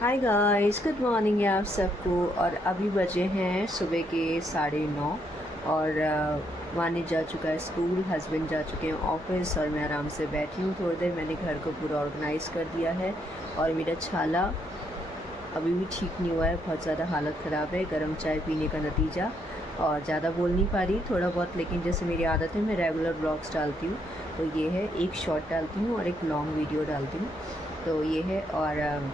Hi guys, good morning आप सबको। और अभी बजे हैं सुबह के 9:30 और वानी जा चुका है स्कूल, हस्बैंड जा चुके हैं ऑफिस और मैं आराम से बैठी हूँ। थोड़ी देर मैंने घर को पूरा ऑर्गेनाइज़ कर दिया है और मेरा छाला अभी भी ठीक नहीं हुआ है, बहुत ज़्यादा हालत ख़राब है गर्म चाय पीने का नतीजा। और ज़्यादा बोल नहीं पा रही, थोड़ा बहुत, लेकिन जैसे मेरी आदत है मैं रेगुलर ब्लॉग्स डालती हूँ तो ये है, एक शॉर्ट डालती हूँ और एक लॉन्ग वीडियो डालती हूँ, तो ये है। और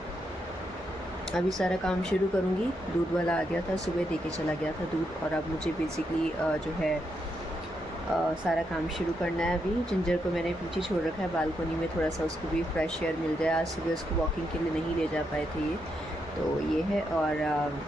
अभी सारा काम शुरू करूँगी। दूध वाला आ गया था, सुबह दे के चला गया था दूध, और अब मुझे बेसिकली जो है सारा काम शुरू करना है। अभी जिंजर को मैंने पीछे छोड़ रखा है बालकोनी में, थोड़ा सा उसको भी फ्रेश एयर मिल जाए। आज सुबह उसको वॉकिंग के लिए नहीं ले जा पाए थे ये, तो ये है। और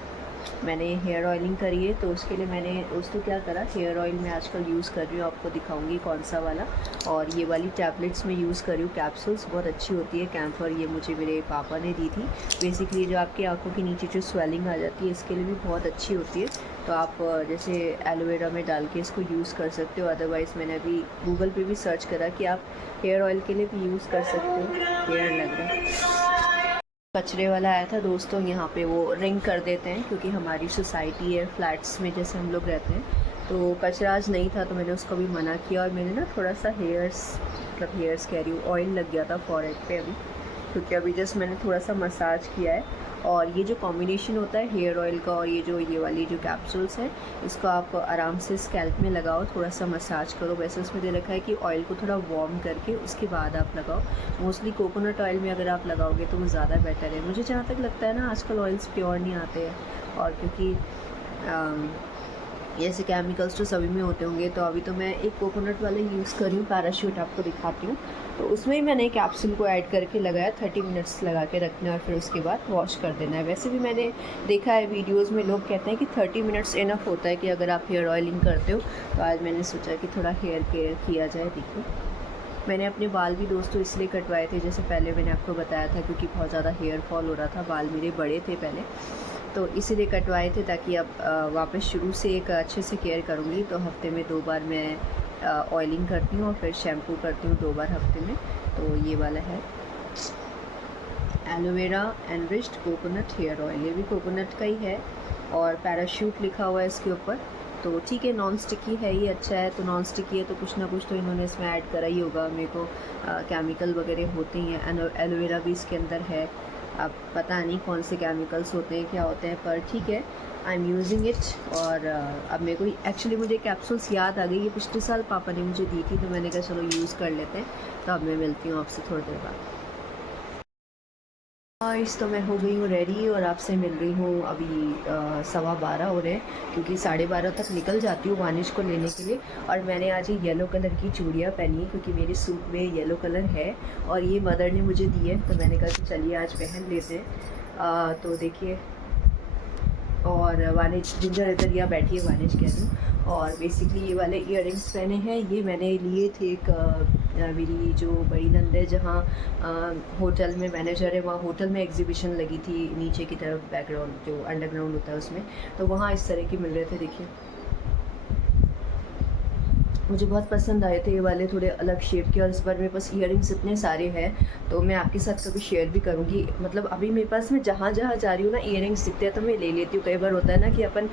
मैंने हेयर ऑयलिंग करी है, तो उसके लिए मैंने उसको क्या करा, हेयर ऑयल मैं आजकल यूज़ कर रही हूँ, आपको दिखाऊंगी कौन सा वाला। और ये वाली टैबलेट्स में यूज़ कर रही हूँ, कैप्सूल्स बहुत अच्छी होती है। कैम्फर ये मुझे मेरे पापा ने दी थी। बेसिकली जो आपकी आंखों के नीचे जो स्वेलिंग आ जाती है, इसके लिए भी बहुत अच्छी होती है। तो आप जैसे एलोवेरा में डाल के इसको यूज़ कर सकते हो। अदरवाइज़ मैंने अभी गूगल पे भी सर्च करा कि आप हेयर ऑयल के लिए भी यूज़ कर सकते हो। हेयर लग रहा है, कचरे वाला आया था दोस्तों, यहाँ पे वो रिंग कर देते हैं क्योंकि हमारी सोसाइटी है, फ्लैट्स में जैसे हम लोग रहते हैं, तो कचरा आज नहीं था तो मैंने उसको भी मना किया। और मैंने ना थोड़ा सा हेयर्स कह रही हूँ, ऑयल लग गया था फॉरहेड पे अभी, क्योंकि अभी जस्ट मैंने थोड़ा सा मसाज किया है। और ये जो कॉम्बिनेशन होता है हेयर ऑयल का और ये वाली जो कैप्सूल्स है, इसको आप आराम से स्कैल्प में लगाओ, थोड़ा सा मसाज करो। वैसे उसमें दे रखा है कि ऑयल को थोड़ा वार्म करके उसके बाद आप लगाओ। मोस्टली कोकोनट ऑयल में अगर आप लगाओगे तो वो ज़्यादा बेटर है। मुझे जहाँ तक लगता है ना, आजकल ऑयल्स प्योर नहीं आते हैं, और क्योंकि ऐसे केमिकल्स तो सभी में होते होंगे, तो अभी तो मैं एक कोकोनट वाला यूज़ कर रही हूँ, पैराशूट, आपको दिखाती हूँ। तो उसमें ही मैंने कैप्सूल को ऐड करके लगाया, 30 मिनट्स लगा के रखना है और फिर उसके बाद वॉश कर देना है। वैसे भी मैंने देखा है वीडियोस में, लोग कहते हैं कि 30 मिनट्स इनफ होता है कि अगर आप हेयर ऑयलिंग करते हो। तो आज मैंने सोचा कि थोड़ा हेयर केयर किया जाए। देखिए, मैंने अपने बाल भी दोस्तों इसलिए कटवाए थे, जैसे पहले मैंने आपको बताया था, क्योंकि बहुत ज़्यादा हेयर फॉल हो रहा था, बाल मेरे बड़े थे पहले, तो इसीलिए कटवाए थे, ताकि अब वापस शुरू से एक अच्छे से केयर करूँगी। तो हफ्ते में 2 बार मैं ऑयलिंग करती हूँ और फिर शैम्पू करती हूँ 2 बार हफ्ते में। तो ये वाला है aloe vera enriched coconut hair oil, ये भी कोकोनट का ही है और पैराशूट लिखा हुआ है इसके ऊपर। तो ठीक है, नॉन स्टिकी है, ये अच्छा है। तो नॉन स्टिकी है तो कुछ ना कुछ तो इन्होंने इसमें ऐड करा ही होगा। मेरे को केमिकल वगैरह होते ही हैं, एलोवेरा भी इसके अंदर है। अब पता नहीं कौन से केमिकल्स होते हैं, क्या होते हैं, पर ठीक है, आई एम यूजिंग इट। और अब मेरे को एक्चुअली मुझे कैप्सूल्स याद आ गई, ये पिछले साल पापा ने मुझे दी थी, तो मैंने कहा चलो यूज़ कर लेते हैं। तो अब मैं मिलती हूँ आपसे थोड़ी देर बाद। गाइस, तो मैं हो गई हूँ रेडी और आपसे मिल रही हूँ अभी 12:15 हो रहे हैं, क्योंकि 12:30 तक निकल जाती हूँ वानिश को लेने के लिए। और मैंने आज ये येलो कलर की चूड़ियाँ पहनी है, क्योंकि मेरे सूट में येलो कलर है और ये मदर ने मुझे दी है, तो मैंने कहा कि चलिए आज पहन लेते हैं। तो देखिए, और वानिश जिंजर इधर या बैठी है, वानिश कह रही हूँ। और बेसिकली ये वाले इयररिंग्स पहने हैं, ये मैंने लिए थे एक मेरी जो बड़ी नंद है, जहाँ होटल में मैनेजर है, वहाँ होटल में एग्जीबिशन लगी थी नीचे की तरफ, बैकग्राउंड जो अंडरग्राउंड होता है उसमें, तो वहाँ इस तरह के मिल रहे थे। देखिए, मुझे बहुत पसंद आए थे ये वाले, थोड़े अलग शेप के। और इस बार मेरे पास इयररिंग्स इतने सारे हैं, तो मैं आपके साथ कभी शेयर भी करूँगी। मतलब अभी मेरे पास, मैं जहाँ जहाँ जा रही हूँ ना, इयररिंग्स दिखते हैं तो मैं ले लेती हूँ। कई बार होता है ना कि अपन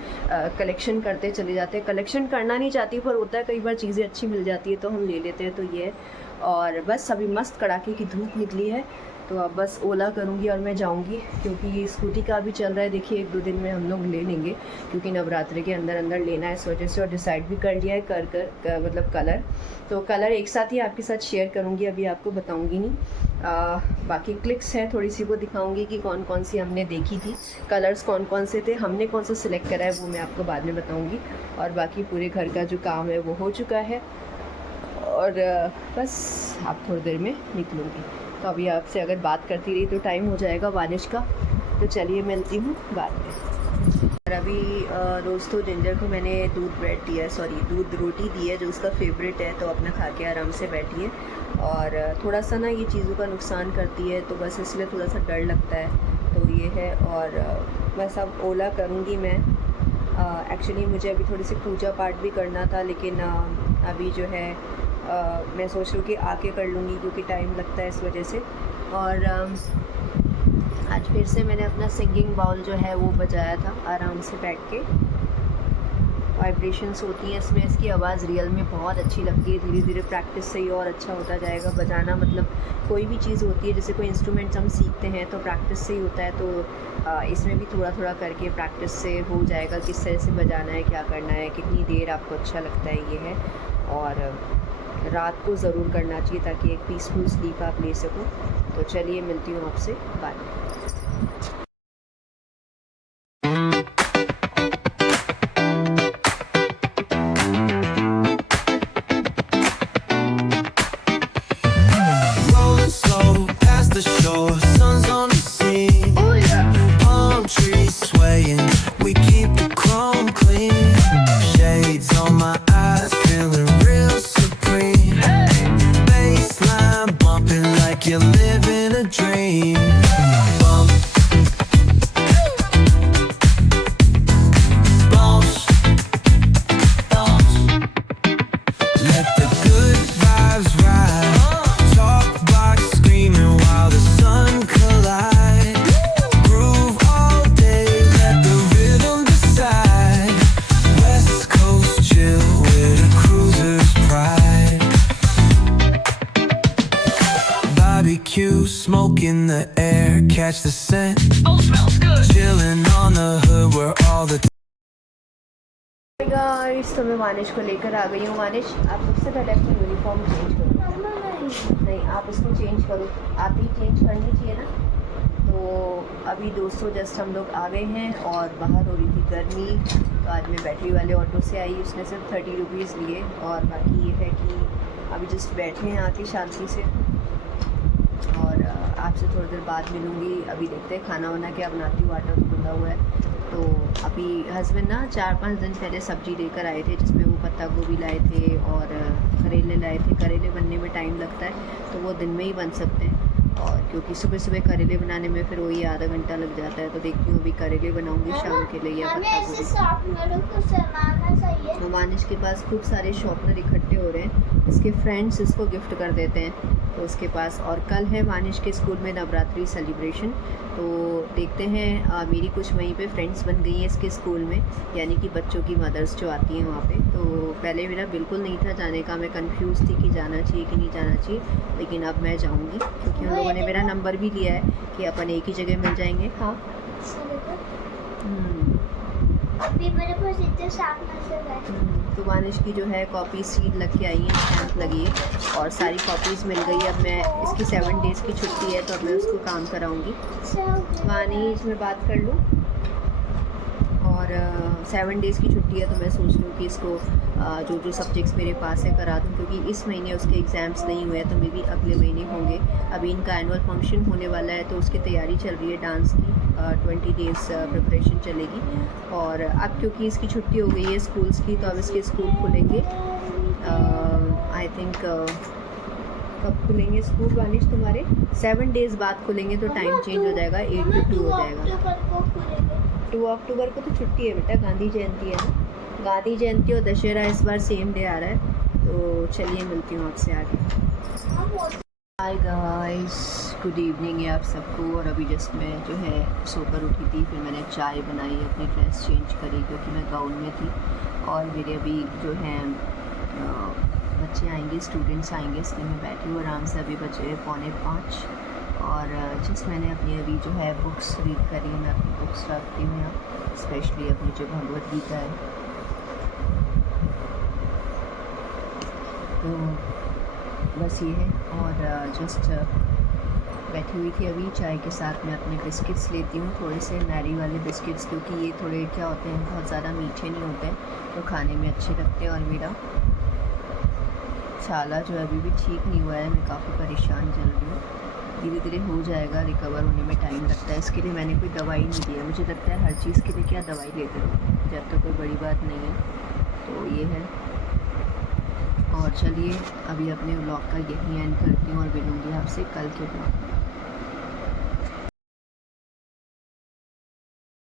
कलेक्शन करते चले जाते हैं, कलेक्शन करना नहीं चाहती, पर होता है कई बार चीज़ें अच्छी मिल जाती है तो हम ले लेते हैं। तो ये है। और बस अभी मस्त कड़ाके की धूप निकली है, तो अब बस ओला करूँगी और मैं जाऊँगी, क्योंकि ये स्कूटी का भी चल रहा है। देखिए, 1-2 दिन में हम लोग ले लेंगे, क्योंकि नवरात्रि के अंदर अंदर लेना है इस वजह से। और डिसाइड भी कर लिया है मतलब कलर, तो कलर एक साथ ही आपके साथ शेयर करूँगी, अभी आपको बताऊँगी नहीं। बाकी क्लिक्स हैं थोड़ी सी, वो दिखाऊँगी कि कौन कौन सी हमने देखी थी, कलर्स कौन कौन से थे, हमने कौन सा सिलेक्ट करा है, वो मैं आपको बाद में बताऊँगी। और बाकी पूरे घर का जो काम है वो हो चुका है, और बस आप थोड़ी देर में निकलूँगी। तो अभी आपसे अगर बात करती रही तो टाइम हो जाएगा वानिश का, तो चलिए मिलती हूँ बाद में। और अभी दोस्तों, जिंजर को मैंने दूध रोटी दी है, जो उसका फेवरेट है, तो अपना खा के आराम से बैठी है। और थोड़ा सा ना ये चीज़ों का नुकसान करती है, तो बस इसलिए थोड़ा सा डर लगता है, तो ये है। और बस अब ओला करूँगी मैं। एक्चुअली मुझे अभी थोड़ी सी पूजा पाठ भी करना था, लेकिन अभी जो है मैं सोच रही हूँ कि आके कर लूँगी, क्योंकि टाइम लगता है इस वजह से। और आज आज फिर से मैंने अपना सिंगिंग बाउल जो है वो बजाया था आराम से बैठ के। वाइब्रेशंस होती हैं इसमें, इसकी आवाज़ रियल में बहुत अच्छी लगती है। धीरे धीरे प्रैक्टिस से ही और अच्छा होता जाएगा बजाना। मतलब कोई भी चीज़ होती है, जैसे कोई इंस्ट्रूमेंट्स हम सीखते हैं तो प्रैक्टिस से ही होता है, तो इसमें भी थोड़ा थोड़ा करके प्रैक्टिस से हो जाएगा किस तरह से बजाना है, क्या करना है, कितनी देर आपको अच्छा लगता है, ये है। और रात को ज़रूर करना चाहिए ताकि एक पीसफुल स्लीप आप ले सको। तो चलिए मिलती हूँ आपसे, bye. You're living a dream. Bump. Bounce. Bounce. Let the good vibes ride. Talk box screaming while the sun collide. Groove all day, let the rhythm decide. West Coast chill with a cruiser's pride. Barbecue, smoke in the air, catch the scent. Oh, smells good. Chilling on the hood, we're all the guys, तो मैं वानिश को लेकर आ गई हूँ। वानिश, आप सबसे पहले अपनी यूनिफॉर्म चेंज करो। नहीं, आप इसको चेंज करो, आते ही चेंज करनी चाहिए ना। तो अभी दोस्तों जस्ट हम लोग आ गए हैं और बाहर हो रही थी गर्मी, तो आज मैं बैटरी वाले ऑटो से आई। उसने सिर्फ 30 रुपीज़ लिए और बाकी ये है कि अभी जस्ट बैठे हैं आके शांति से। और आपसे थोड़ी देर बाद मिलूँगी। अभी देखते हैं खाना वाना क्या बनाती हूँ, आटा तो गूंदा हुआ है। तो अभी हस्बैंड ना 4-5 दिन पहले सब्ज़ी लेकर आए थे, जिसमें वो पत्ता गोभी लाए थे और करेले लाए थे। करेले बनने में टाइम लगता है तो वो दिन में ही बन सकते हैं, और क्योंकि सुबह सुबह करेले बनाने में फिर वही आधा घंटा लग जाता है। तो देखती हूँ अभी करेले बनाऊँगी शाम के लिए या पत्ता गोभी। तो वानिश के पास खूब सारे शॉर्पनर इकट्ठे हो रहे हैं, इसके फ्रेंड्स इसको गिफ्ट कर देते हैं तो उसके पास। और कल है वानिश के स्कूल में नवरात्रि सेलिब्रेशन, तो देखते हैं। मेरी कुछ वहीं पे फ्रेंड्स बन गई हैं इसके स्कूल में, यानी कि बच्चों की मदर्स जो आती हैं वहाँ पे। तो पहले मेरा बिल्कुल नहीं था जाने का, मैं कंफ्यूज थी कि जाना चाहिए कि नहीं जाना चाहिए, लेकिन अब मैं जाऊँगी क्योंकि उन लोगों ने मेरा नंबर भी लिया है कि अपन एक ही जगह मिल जाएंगे। हाँ, अभी मेरे पास इतने शार्पनर है। तो वानिश की जो है कॉपी सीड लग के आई है, स्टैम्प लगी है और सारी कॉपीज़ मिल गई। अब मैं इसकी 7 डेज़ की छुट्टी है तो अब मैं उसको काम कराऊंगी। वानिश, मैं बात कर लूँ, और 7 डेज़ की छुट्टी है तो मैं सोच लूँ कि इसको जो जो सब्जेक्ट्स मेरे पास है करा दूँ, क्योंकि इस महीने उसके एग्ज़ाम्स नहीं हुए हैं तो मे बी अगले महीने होंगे। अभी इनका एनुअल फंक्शन होने वाला है तो उसकी तैयारी चल रही है डांस की। 20 डेज़ प्रिपरेशन चलेगी। और अब क्योंकि इसकी छुट्टी हो गई है स्कूल्स की, तो अब इसके स्कूल खुलेंगे। आई थिंक कब खुलेंगे स्कूल वानिश तुम्हारे? 7 डेज़ बाद खुलेंगे तो टाइम चेंज हो जाएगा, 8 to 2 हो जाएगा। 2 अक्टूबर को तो छुट्टी है बेटा, गांधी जयंती है ना। गांधी जयंती और दशहरा इस बार सेम डे आ रहा है। तो चलिए मिलती हूँ आपसे आगे। हाय गाइस, गुड इवनिंग है आप सबको। और अभी जस्ट मैं जो है सोकर उठी थी, फिर मैंने चाय बनाई, अपनी ड्रेस चेंज करी क्योंकि मैं गाउन में थी। और मेरे अभी जो है बच्चे आएंगे, स्टूडेंट्स आएंगे, इसलिए मैं बैठी हूँ आराम से। अभी बचे 4:45 और जस्ट मैंने अपनी अभी जो है बुक्स रीड करी। मैं अपनी बुक्स रखती हूँ यहाँ, स्पेशली अपनी जो भगवद गीता है। तो बस ये है। और जस्ट बैठी हुई थी अभी चाय के साथ। मैं अपने बिस्किट्स लेती हूँ, थोड़े से मैरी वाले बिस्किट्स, क्योंकि ये थोड़े क्या होते हैं, बहुत ज़्यादा मीठे नहीं होते हैं तो खाने में अच्छे लगते हैं। और मेरा छाला जो है अभी भी ठीक नहीं हुआ है, मैं काफ़ी परेशान चल रही हूँ। धीरे धीरे हो जाएगा, रिकवर होने में टाइम लगता है। इसके लिए मैंने कोई दवाई नहीं दी है। मुझे लगता है हर चीज़ के लिए क्या दवाई लेते रहो, जब तक कोई बड़ी बात नहीं है। तो ये है। और चलिए अभी अपने व्लॉग का यहीं एंड करती हूँ और मिलूँगी आपसे कल के व्लॉग में।